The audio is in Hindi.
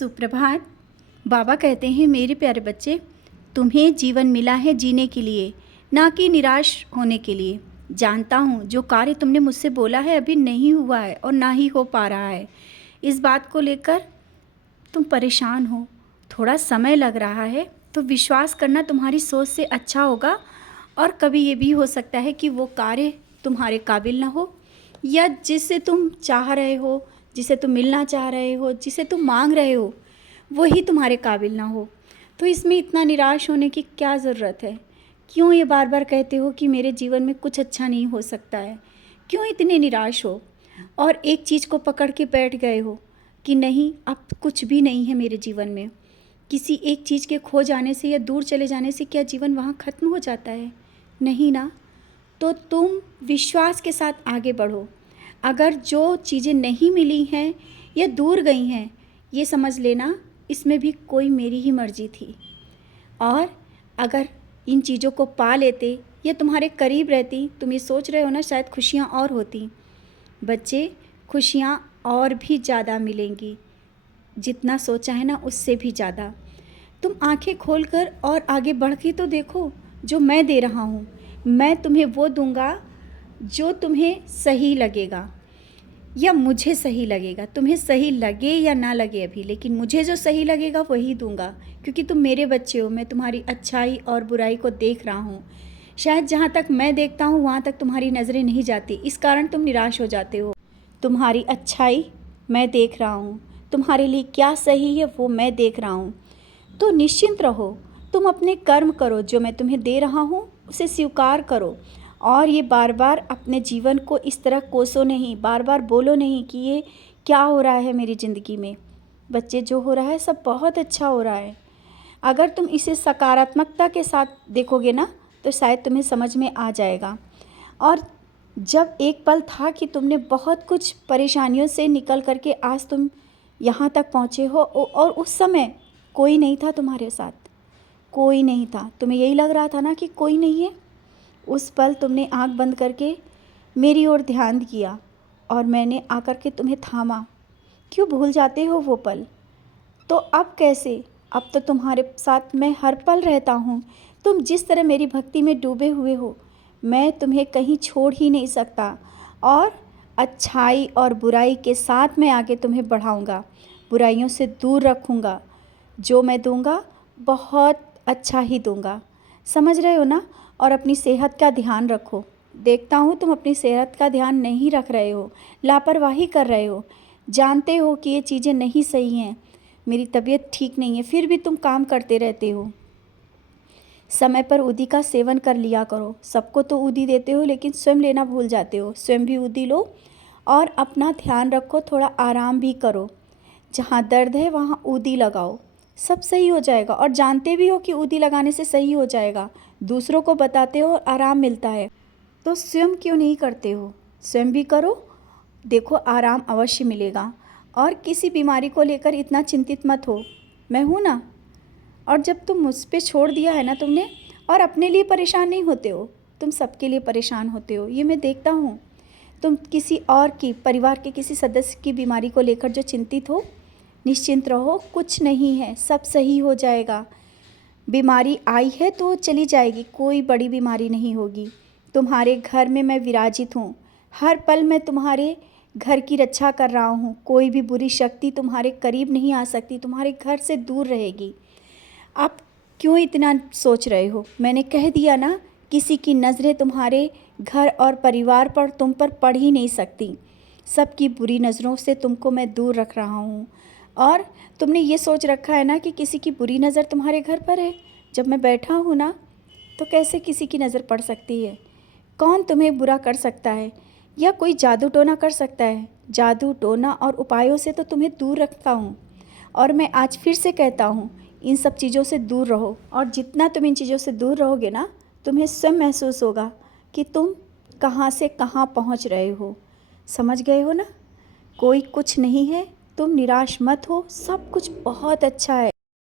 सुप्रभात। बाबा कहते हैं, मेरे प्यारे बच्चे, तुम्हें जीवन मिला है जीने के लिए, ना कि निराश होने के लिए। जानता हूँ जो कार्य तुमने मुझसे बोला है अभी नहीं हुआ है और ना ही हो पा रहा है। इस बात को लेकर तुम परेशान हो, थोड़ा समय लग रहा है, तो विश्वास करना तुम्हारी सोच से अच्छा होगा। और कभी ये भी हो सकता है कि वो कार्य तुम्हारे काबिल ना हो, या जिसे तुम चाह रहे हो, जिसे तुम मिलना चाह रहे हो, जिसे तुम मांग रहे हो, वही तुम्हारे काबिल ना हो। तो इसमें इतना निराश होने की क्या ज़रूरत है? क्यों ये बार बार कहते हो कि मेरे जीवन में कुछ अच्छा नहीं हो सकता है? क्यों इतने निराश हो और एक चीज़ को पकड़ के बैठ गए हो कि नहीं, अब कुछ भी नहीं है मेरे जीवन में? किसी एक चीज़ के खो जाने से या दूर चले जाने से क्या जीवन वहाँ ख़त्म हो जाता है? नहीं ना। तो तुम विश्वास के साथ आगे बढ़ो। अगर जो चीज़ें नहीं मिली हैं या दूर गई हैं, ये समझ लेना इसमें भी कोई मेरी ही मर्ज़ी थी। और अगर इन चीज़ों को पा लेते या तुम्हारे करीब रहती, तुम ये सोच रहे हो ना, शायद खुशियाँ और होती। बच्चे, खुशियाँ और भी ज़्यादा मिलेंगी, जितना सोचा है ना उससे भी ज़्यादा। तुम आंखें खोलकर और आगे बढ़ के तो देखो, जो मैं दे रहा हूँ मैं तुम्हें वो दूंगा जो तुम्हें सही लगेगा या मुझे सही लगेगा। तुम्हें सही लगे या ना लगे अभी, लेकिन मुझे जो सही लगेगा वही दूंगा, क्योंकि तुम मेरे बच्चे हो। मैं तुम्हारी अच्छाई और बुराई को देख रहा हूँ। शायद जहाँ तक मैं देखता हूँ वहाँ तक तुम्हारी नज़रें नहीं जाती, इस कारण तुम निराश हो जाते हो। तुम्हारी अच्छाई मैं देख रहा हूँ, तुम्हारे लिए क्या सही है वो मैं देख रहा हूँ। तो निश्चिंत रहो, तुम अपने कर्म करो, जो मैं तुम्हें दे रहा हूँ उसे स्वीकार करो। और ये बार बार अपने जीवन को इस तरह कोसो नहीं, बार बार बोलो नहीं कि ये क्या हो रहा है मेरी ज़िंदगी में। बच्चे, जो हो रहा है सब बहुत अच्छा हो रहा है। अगर तुम इसे सकारात्मकता के साथ देखोगे ना, तो शायद तुम्हें समझ में आ जाएगा। और जब एक पल था कि तुमने बहुत कुछ परेशानियों से निकल करके आज तुम यहाँ तक पहुँचे हो, और उस समय कोई नहीं था तुम्हारे साथ, कोई नहीं था। तुम्हें यही लग रहा था ना कि कोई नहीं है। उस पल तुमने आंख बंद करके मेरी ओर ध्यान किया और मैंने आकर के तुम्हें थामा। क्यों भूल जाते हो वो पल? तो अब कैसे? अब तो तुम्हारे साथ मैं हर पल रहता हूँ। तुम जिस तरह मेरी भक्ति में डूबे हुए हो, मैं तुम्हें कहीं छोड़ ही नहीं सकता। और अच्छाई और बुराई के साथ मैं आगे तुम्हें बढ़ाऊँगा, बुराइयों से दूर रखूँगा। जो मैं दूँगा बहुत अच्छा ही दूँगा, समझ रहे हो ना? और अपनी सेहत का ध्यान रखो। देखता हूँ तुम अपनी सेहत का ध्यान नहीं रख रहे हो, लापरवाही कर रहे हो। जानते हो कि ये चीज़ें नहीं सही हैं, मेरी तबीयत ठीक नहीं है, फिर भी तुम काम करते रहते हो। समय पर ऊदी का सेवन कर लिया करो। सबको तो ऊदी देते हो, लेकिन स्वयं लेना भूल जाते हो। स्वयं भी ऊदी लो और अपना ध्यान रखो, थोड़ा आराम भी करो। जहाँ दर्द है वहाँ ऊदी लगाओ, सब सही हो जाएगा। और जानते भी हो कि ऊदी लगाने से सही हो जाएगा, दूसरों को बताते हो और आराम मिलता है, तो स्वयं क्यों नहीं करते हो? स्वयं भी करो, देखो आराम अवश्य मिलेगा। और किसी बीमारी को लेकर इतना चिंतित मत हो, मैं हूँ ना। और जब तुम मुझ पे छोड़ दिया है ना तुमने, और अपने लिए परेशान नहीं होते हो, तुम सबके लिए परेशान होते हो, ये मैं देखता हूँ। तुम किसी और की, परिवार के किसी सदस्य की बीमारी को लेकर जो चिंतित हो, निश्चिंत रहो, कुछ नहीं है, सब सही हो जाएगा। बीमारी आई है तो चली जाएगी, कोई बड़ी बीमारी नहीं होगी। तुम्हारे घर में मैं विराजित हूँ, हर पल मैं तुम्हारे घर की रक्षा कर रहा हूँ। कोई भी बुरी शक्ति तुम्हारे करीब नहीं आ सकती, तुम्हारे घर से दूर रहेगी। आप क्यों इतना सोच रहे हो? मैंने कह दिया ना, किसी की नज़रें तुम्हारे घर और परिवार पर, तुम पर पड़ ही नहीं सकती। सबकी बुरी नज़रों से तुमको मैं दूर रख रहा हूँ। और तुमने ये सोच रखा है ना कि किसी की बुरी नज़र तुम्हारे घर पर है। जब मैं बैठा हूँ ना, तो कैसे किसी की नज़र पड़ सकती है? कौन तुम्हें बुरा कर सकता है या कोई जादू टोना कर सकता है? जादू टोना और उपायों से तो तुम्हें दूर रखता हूँ। और मैं आज फिर से कहता हूँ, इन सब चीज़ों से दूर रहो। और जितना तुम इन चीज़ों से दूर रहोगे ना, तुम्हें स्वयं महसूस होगा कि तुम कहाँ से कहाँ पहुँच रहे हो। समझ गए हो ना? कोई कुछ नहीं है, तुम निराश मत हो, सब कुछ बहुत अच्छा है।